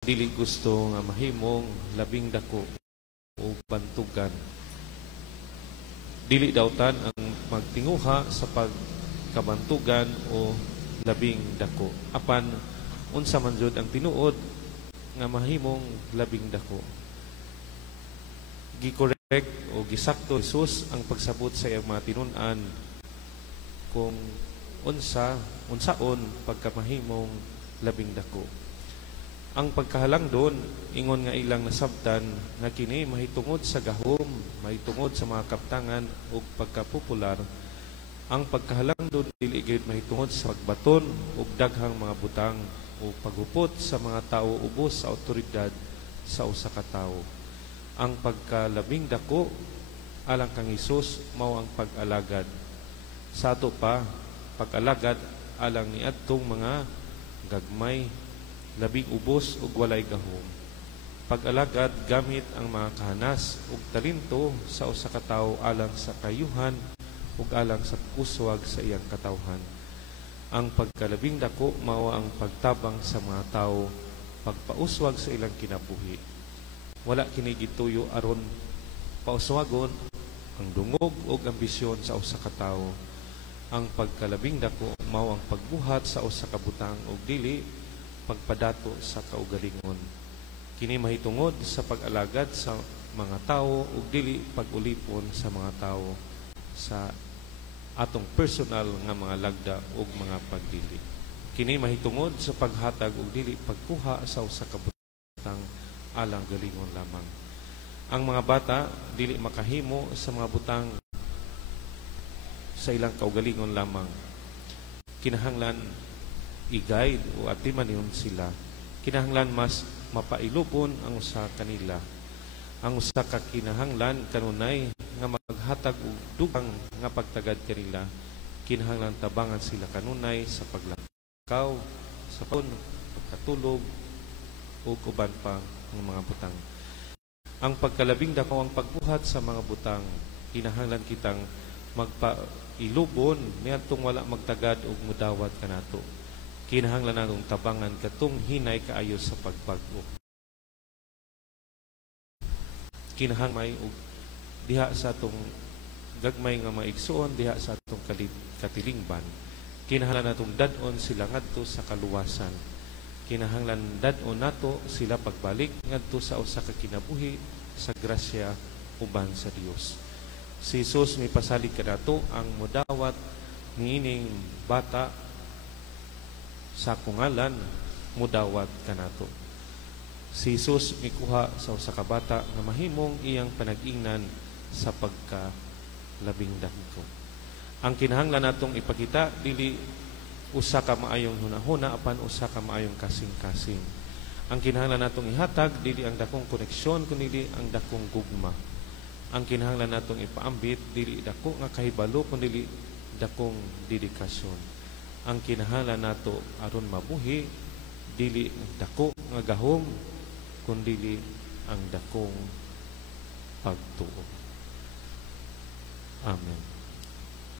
dili gusto nga mahimong labing dako o bantugan. Dili dawtan ang magtinguha sa pagkabantugan o labing dako. Apan unsa man jud ang tinuod nga mahimong labing dako. Gikorek o gisakto Jesus ang pagsabot sa iyang mga tinun-an kung unsaon pagkamahimong labing dako. Ang pagkahalang doon, ingon nga ilang nasabtan nga kini mahitungod sa gahom, mahitungod sa mga kaptangan o pagkapopular. Ang pagkahalang doon dili gid mahitungod sa pagbaton o daghang mga butang o paghupot sa mga tao ubos sa awtoridad sa usa ka tawo. Ang pagkalabing dako alang kang Hesus mao ang pag-alagad. Sa ato pa, pag-alagad alang niadtong mga gagmay, labing ubos ug walay gahom. Pag-alagad gamit ang mga kahanas ug talento sa usa ka tawo alang sa kayuhan ug alang sa kuswag sa iyang katawhan. Ang pagkalabing dako mao ang pagtabang sa mga tawo, pagpauswag sa ilang kinabuhi. Wala kini gituyo aron pauswagon ang dungog ug ambisyon sa usa ka tawo. Ang pagkalabing dako mao ang pagbuhat sa usa ka butang ug dili pagpadato sa kaugalingon. Kini mahitungod sa pag-alagad sa mga tawo ug dili pag-ulipon sa mga tawo sa atong personal nga mga lagda ug mga pagdili. Kini mahitungod sa paghatag ug dili pagkuha sa usa ka butang alang galingon lamang. Ang mga bata dili makahimo sa mga butang sa ilang kaugalingon lamang. Kinahanglan i-guide o atimanon sila. Kinahanglan mas mapailupon ang usa kanila. Ang usa ka kinahanglan kanunay nga maghatag og dugang nga pagtagad kanila. Kinahanglan tabangan sila kanunay sa paglakaw, sa pagkatulog o uban pa ng mga butang. Ang pagkalabing dako ang pagbuhat sa mga butang. Kinahanglan kitang magpailubon niadtong wala magtagad og mudawat kanato. Kinahanglan natong tabangan katong hinay kaayo sa pagbago. Kinahanglan og diha sa atong gagmay nga maigsuon, diha sa atong katilingban. Kinahanglan natong dad-on sila ngadto sa kaluwasan. Kinahanglan dad-on nato sila pagbalik ngadto sa usa ka kinabuhi sa grasya uban sa Dios. Si Jesus may pasalig kanato ang mudawat niining bata sa kungalan mudawat kanato. Si Jesus mikuha sa usa ka bata nga mahimong iyang panag-ingnan sa pagkalabing dako. Ang kinahanglan natong ipakita dili usa ka maayong hunahuna apan usa ka maayong kasing-kasing. Ang kinahanglan natong ihatag dili ang dakong koneksyon kundi ang dakong gugma. Ang kinahanglan natong ipaambit dili dako nga kahibalo kundi dakong dedikasyon. Ang kinahanglan nato aron mabuhi dili dako nga gahom kundi ang dakong pagtuo. Amen.